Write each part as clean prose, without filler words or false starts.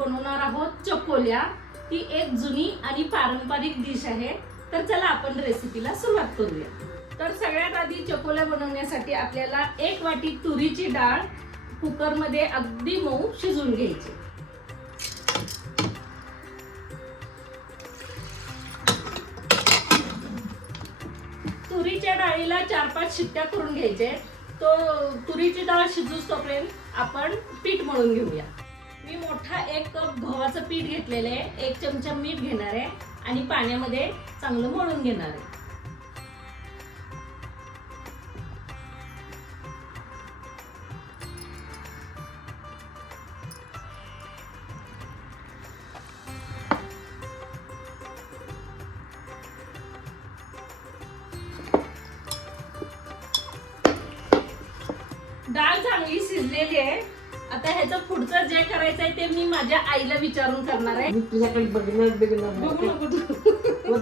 बनवणार आहोत चकोल्या. ती एक जुनी आणि पारंपरिक डिश आहे. तर चला आपण रेसिपीला सुरुवात करूया. तर सगळ्यात आधी चकोल्या बनवण्यासाठी आपल्याला 1 वाटी तुरीची डाळ कुकरमध्ये अगदी मऊ शिजवून घ्यायची. तुरीच्या डाळीला 4-5 शिट्ट्या करून घ्यायचे. तो तुरीची डाळ शिजूस तोपर्यंत आपण पीठ मळून घेऊया. मी मोठा 1 कप गव्हाचं पीठ घेतलेलं आहे. 1 चमचा मीठ घेणार आहे आणि पाण्यामध्ये चांगलं मळून घेणार आहे. डाळ चांगली शिजलेली आहे. आता ह्याचं पुढचं जे करायचं आहे ते मी माझ्या आईला विचारून करणार आहे. मी तुझ्याकडे बघू नको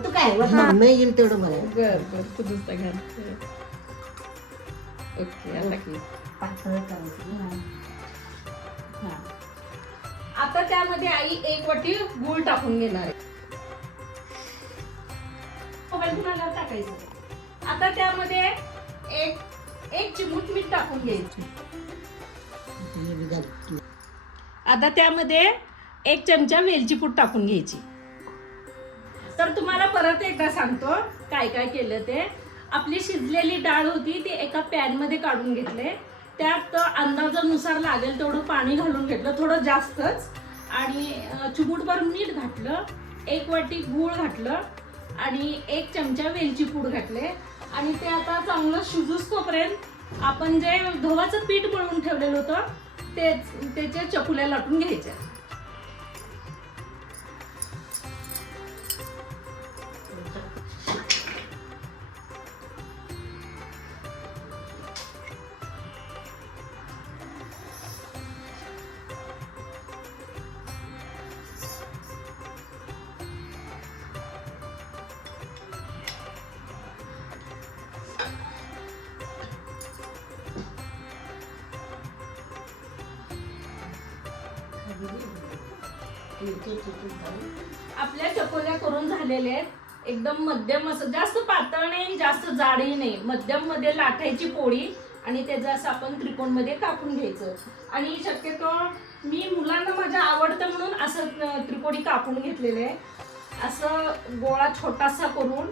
तू काय नाही येईल तेवढं मला. बर तू नुसतं घाल. ओके आता की पातळ करायचं. हा. आता त्यामध्ये आई 1 वाटी गूळ टाकून घेणार आहे. मोबाईल कुणाला टाकायचं. आता त्यामध्ये एक चिमूट मीठ टाकून घ्यायची. आता त्यामध्ये 1 चमचा वेलची पूड टाकून घ्यायची. तर तुम्हाला परत एकदा सांगतो काय काय केलं ते. आपली शिजलेली डाळ होती ती एका पॅन मध्ये काढून घेतले. त्यात अंदाजानुसार लागेल तेवढं पाणी घालून घेतलं, थोडं जास्तच, आणि चिमूटभर मीठ घातलं, 1 वाटी गूळ घातलं आणि 1 चमचा वेलची पूड घातले. आणि ते आता चांगलं शिजूस तोपर्यंत आपण जे गव्हाचं पीठ मळून ठेवलेलं होतं त्याच्या चकुल्या लाटून घ्यायच्या. आपल्या चकोल्या करून झालेल्या आहेत. एकदम मध्यम, असं जास्त पातळ नाही जास्त जाडही नाही, मध्यम मध्ये लाटायची पोळी आणि त्याचं असं आपण त्रिकोण मध्ये कापून घ्यायचं. आणि शक्यतो मी मुलांना माझ्या आवडतं म्हणून असं त्रिकोणी कापून घेतलेलं आहे. असं गोळा छोटासा करून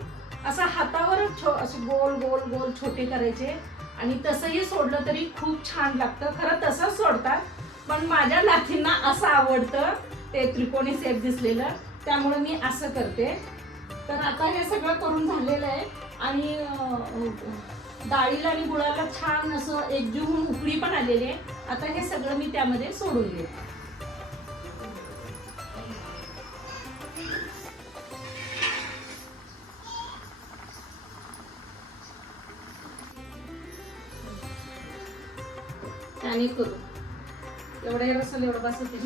असं हातावरच असे गोल गोल गोल छोटे करायचे. आणि तसंही सोडलं तरी खूप छान लागतं. खरं तसंच सोडतात पण माझ्या नातींना असं आवडतं ते त्रिकोणी शेप दिसलेलं, त्यामुळे मी असं करते. तर आता हे सगळं करून झालेलं आहे आणि डाळीला आणि गुळाला छान असं एकजीव होऊन उकळी पण आलेली आहे. आता हे सगळं मी त्यामध्ये सोडून घेते. त्याने करू एवढं रसल एवढं बस होते.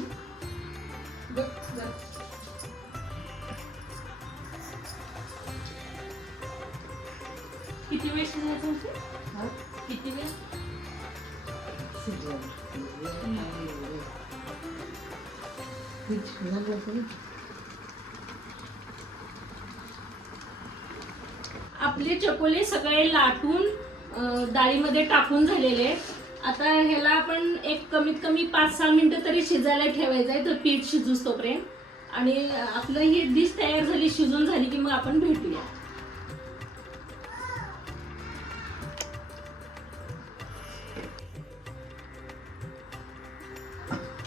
किती वेळ शिजायचं होतं? किती वेळ? आपले चकोले सगळे लाटून डाळीमध्ये टाकून झालेले आहेत. आता ह्याला आपण कमीत कमी 5-6 मिनिटं तरी शिजायला ठेवायचं आहे, तर पीठ शिजूस तोपर्यंत. आणि आपलं ही डिश तयार झाली, शिजून झाली की मग आपण भेटूया.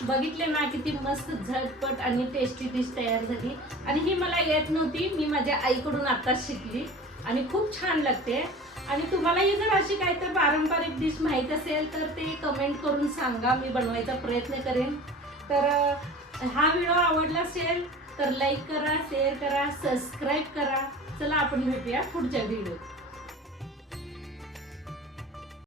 बघितले ना किती मस्त झटपट आणि टेस्टी डिश तयार झाली. आणि ही मला येत नव्हती, मी माझ्या आईकडून आताच शिकली आणि खूप छान लागते. आणि तुम्हालाही जर अशी काही तर पारंपरिक डिश माहीत असेल तर ते कमेंट करून सांगा, मी बनवायचा प्रयत्न करेन. तर हा व्हिडिओ आवडला असेल तर लाईक करा, शेअर करा, सबस्क्राईब करा. चला आपण भेटूया पुढच्या व्हिडिओत.